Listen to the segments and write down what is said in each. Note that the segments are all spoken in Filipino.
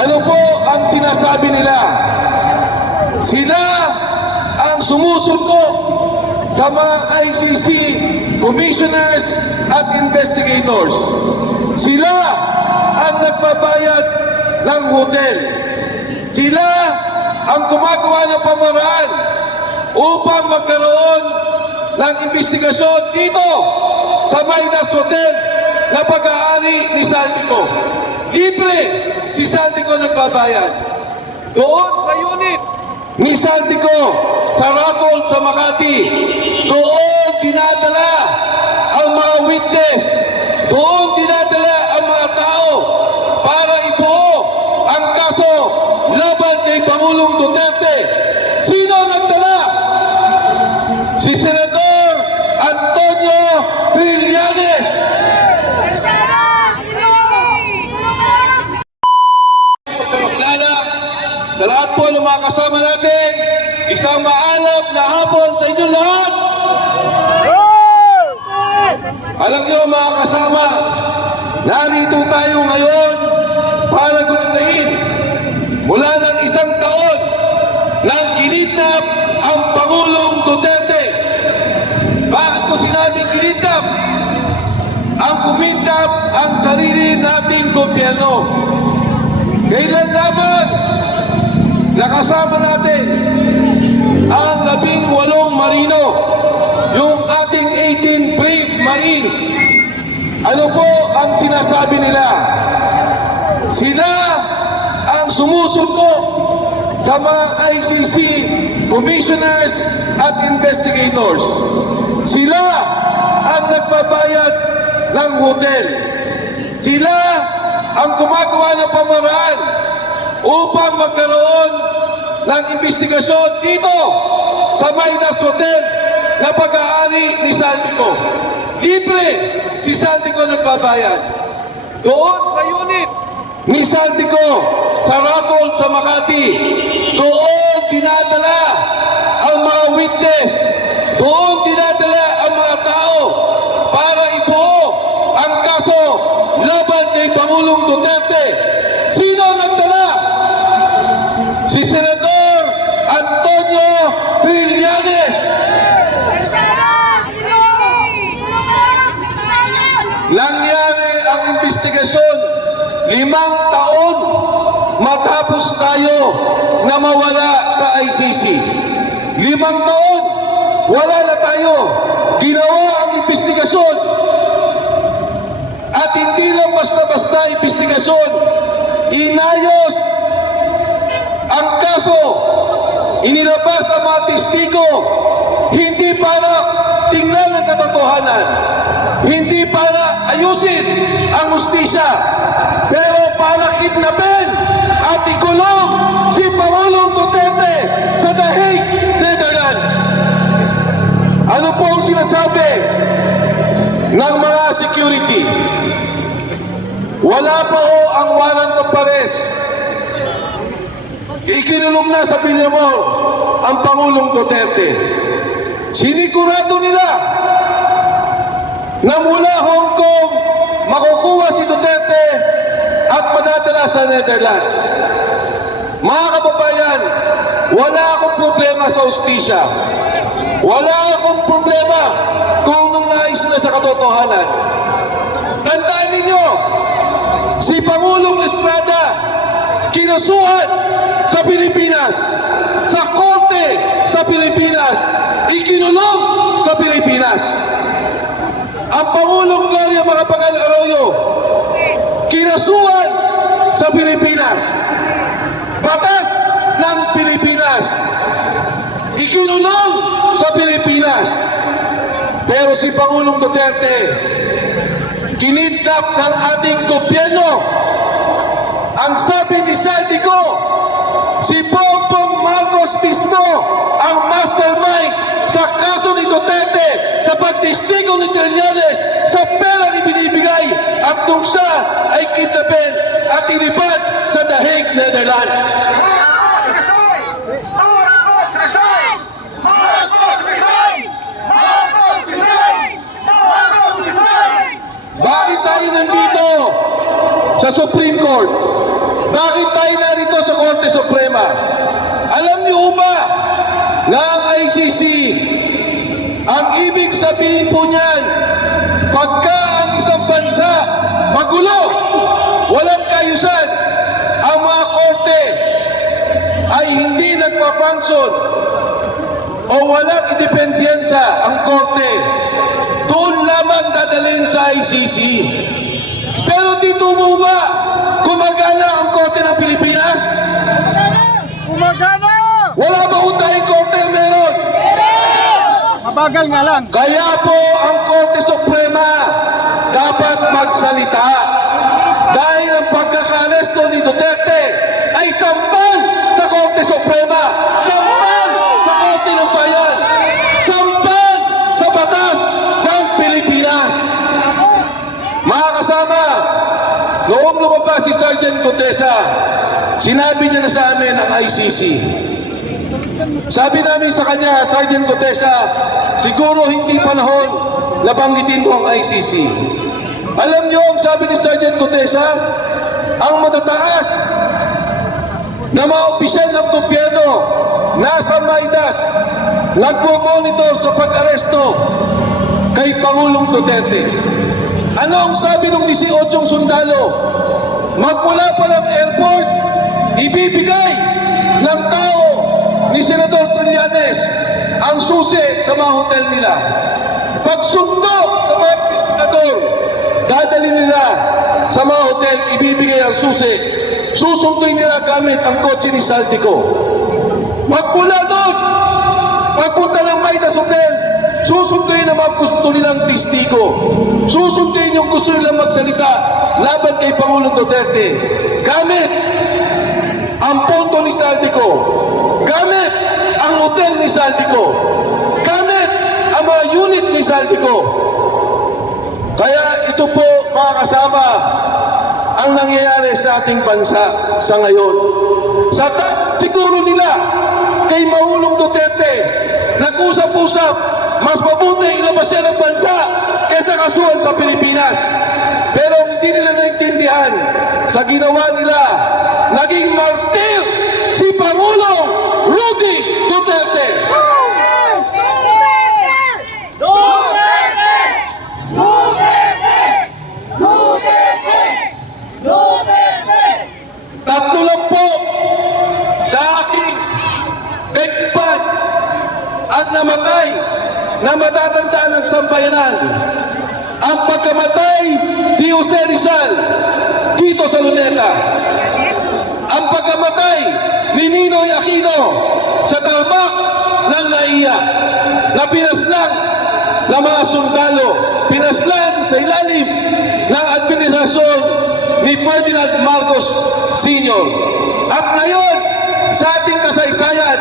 Ano po ang sinasabi nila? Sila ang sumusuko sa mga ICC commissioners at investigators. Sila ang nagbabayad ng hotel. Sila ang gumagawa ng pamaraan upang magkaroon ng investigasyon dito sa Midas Hotel na pag-aari ni Saldico. Libre si Saldico nagbabayad. Doon sa unit ni Saldico sa raffle sa Makati, doon dinadala ang mga witness, doon dinadala ang mga tao para ibuo ang kaso laban kay Pangulong Duterte. Sino nagdala? Si Senador Antonio Trillanes. Pagpapakilala sa lahat po ng mga kasama natin, isang maalap na hapon sa inyo lahat. Alam niyo mga kasama, narito tayo ngayon para gunitahin mula ng isang taon nang kinidnap ang Pangulong Duterte. Bakit ko sinabing kinidnap? Ang kumidnap ang sarili nating gobyerno. Kailan lamang nakasama natin ang 18 marino, yung ating 18 brave Marines. Ano po ang sinasabi nila? Sila ang sumusuko sa mga ICC commissioners at investigators. Sila ang nagbabayad ng hotel. Sila ang gumagawa ng pamaraan upang magkaroon ng investigasyon dito sa Midas Hotel na pag-aari ni Saldico. Libre si Saldico nagbabayad. Doon sa unit ni Saldico sa raffle sa Makati, doon dinadala ang mga witness, doon dinadala ang mga tao para ibuo ang kaso laban kay Pangulong Duterte. Sino nagdala? Si Senador Antonio Trillanes. Nangyari ang investigasyon 5 taon matapos tayo na mawala sa ICC. 5 taon, wala na tayo. Ginawa ang investigasyon. At hindi lang basta-basta investigasyon. Inayos ang kaso. Inilabas ang mga testigo. Hindi para tingnan ang katotohanan. Hindi para ayusin ang hustisya, pero para kidnapin at ikulong si Pangulong Duterte sa The Hague, Netherlands. Ano po ang sinasabi ng mga security? Wala pa ho ang warrant of arrest. Ikinulong na sa Villamor ang Pangulong Duterte. Sinigurado nila na mula Hong Kong makukuha si Duterte at madadala sa Netherlands. Mga kababayan, wala akong problema sa hustisya. Wala akong problema kung nung nais na sa katotohanan. Tandaan ninyo, si Pangulong Estrada kinasuhan sa Pilipinas, sa korte sa Pilipinas, ikinulong sa Pilipinas. Ang Pangulong Gloria Macapagal Arroyo kinasuhan sa Pilipinas. Batas ng Pilipinas. Ikinulong sa Pilipinas. Pero si Pangulong Duterte kinidnap ng ating gobyerno. Ang sabi ni Saldico, si Bongbong Marcos mismo ang mastermind sa kaso ni Duterte sa pagtestigo ni Trillanes sa pera ni binibigay at nung siya ay kidnapin at ilipad sa The Hague, Netherlands. Bakit tayo nandito sa Supreme Court? Bakit tayo narito sa Korte Suprema? Alam niyo ba na ang ICC, ang ibig sabihin po niyan, pagka ang isang bansa magulo, walang kaayusan, ang mga korte ay hindi nagpa-function o walang independensa ang korte, doon lamang dadalhin sa ICC. Pero dito mo ba gumagana ang korte ng Pilipinas? Gumagana! Wala ba ho tayong korte? Meron. Mabagal nga lang. Kaya po ang Korte Suprema dapat magsalita dahil ang pagkaka-aresto ni Duterte ay sampal sa Korte Suprema, sampal sa Korte ng Bayan, sampal sa batas ng Pilipinas. Mga kasama, noong lumabas si Sergeant Gutesa, sinabi niya na sa amin ang ICC. Sabi namin sa kanya, Sergeant Gutesa, siguro hindi panahon na banggitin mo ang ICC. Alam niyo, ang sabi ni Sergeant Gutesa, ang matataas na mga opisyal ng gobyerno nasa Maidas nagpo-monitor sa pag-aresto kay Pangulong Duterte. Ano ang sabi ng 18 sundalo? Magmula pa ng airport, ibibigay ng tao ni Senador Trillanes ang susi sa mga hotel nila. Pagsundo sa mga investigador, dadali nila sa mga hotel, ibibigay ang susi. Susunduin nila gamit ang kotse ni Saldico. Magmula doon, pagpunta ng Maidas Hotel, susunduin ang mga gusto nilang testigo. Susunduin yung gusto nilang magsalita laban kay Pangulong Duterte. Gamit ang pondo ni Saldico. Gamit ang hotel ni Saldico. Gamit ang mga unit ni Saldico. Kaya ito po, mga kasama, ang nangyayari sa ating bansa sa ngayon. Siguro nila kay Pangulong Duterte, nag-usap-usap, mas mabuti ilabas yan ang bansa kaysa kasuhan sa Pilipinas. Pero hindi nila naintindihan, sa ginawa nila, naging martir si Pangulong Rudy Duterte. Duterte! Duterte! Duterte! Duterte! Tatlo lang po sa aking kaibigan at namatay na matatandaan ng sambayanan. Ang pagkamatay ni Jose Rizal dito sa Luneta. Ang pagkamatay ni Ninoy Aquino sa talbak ng NAIA na pinaslang ng mga sundalo, pinaslang sa ilalim ng administrasyon ni Ferdinand Marcos Sr. At ngayon, sa ating kasaysayan,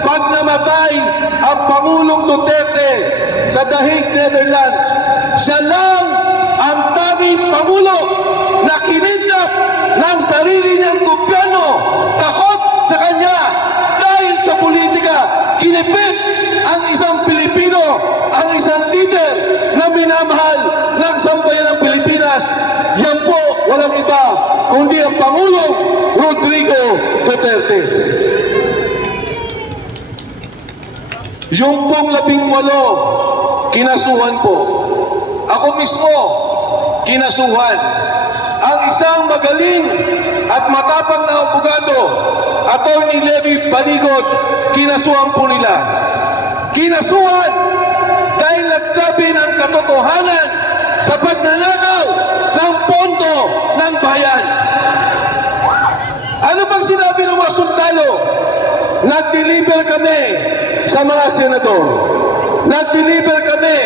pag namatay ang Pangulong Duterte sa The Hague, Netherlands, siya lang ang tanging Pangulo na kinidnap ng sarili niyang gobyerno. Takot sa kanya dahil sa politika, kinipit ang isang Pilipino, ang isang leader na minamahal ng sambayan ng Pilipinas. Yan po, walang iba, kundi ang Pangulong Rodrigo Duterte. Yung pong 18, kinasuhan po. Ako mismo, kinasuhan. Ang isang magaling at matapang na abogado, Attorney Levi Baligot, kinasuhan po nila. Kinasuhan dahil nagsabi ng katotohanan sa pagnanakaw ng pondo ng bayan. Ano bang sinabi ng mga sundalo? Nag-deliver kami sa mga senador. Nag-deliver kami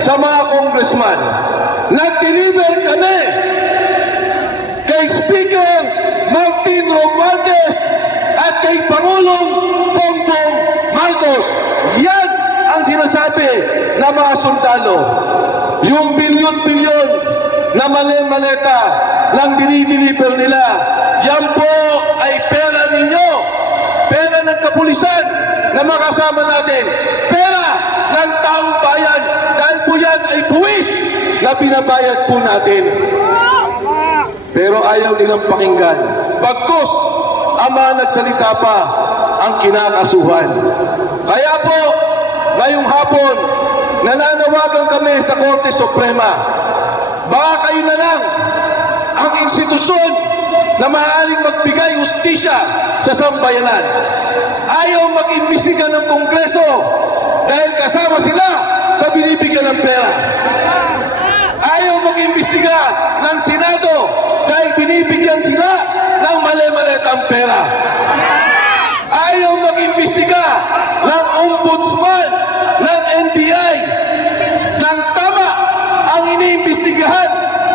sa mga congressman. Nag-deliver kami kay Speaker Martin Romualdez at kay Pangulong Bongbong Marcos. Yan ang sinasabi ng mga sundalo. Yung bilyon-bilyon na mali-maleta lang dinideliver nila, yan po ay pera ninyo, pera ng kapulisan na makasama natin, pera ng taong bayan, dahil po yan ay buwis na binabayad po natin. Pero ayaw nilang pakinggan. bagkus ang mga nagsalita pa ang kinakasuhan. Kaya po, ngayong hapon, nananawagan kami sa Korte Suprema. Baka kayo na lang ang institusyon na maaaring magbigay hustisya sa sambayanan. Ayaw mag-imbestiga ng Kongreso dahil kasama sila sa binibigyan ng pera. Ayaw mag-imbestiga ng Senado dahil binibigyan sila ng mali-malitang pera. Ayaw mag-imbestiga ng Ombudsman, ng NBI, ng tama ang iniimbestigahan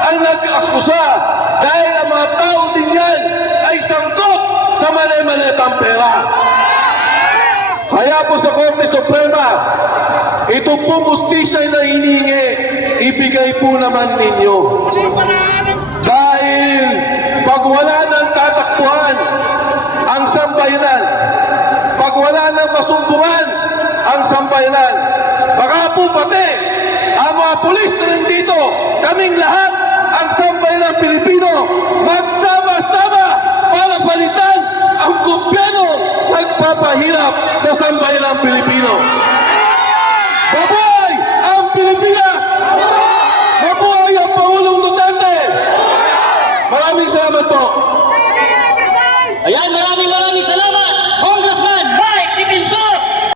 ang nag-akusa dahil ang mga tao din yan ay sangkot sa mali-malitang pera. Kaya po sa Korte Suprema, ito po mustisya na hinihingi, ibigay po naman ninyo. Dahil pag wala nang tatakbuhan ang sambayanan, pag wala nang masumburan ang sambayanan, baka po pati ang mga pulis na nandito, kaming lahat, ang sambayanan Pilipino, magsama-sama para palitan ang gobyerno nagpapahirap sa sambayanan Pilipino. Mabuhay ang Pilipinas! Mabuhay ang Pangulong Duterte! Maraming salamat po. Ayan, maraming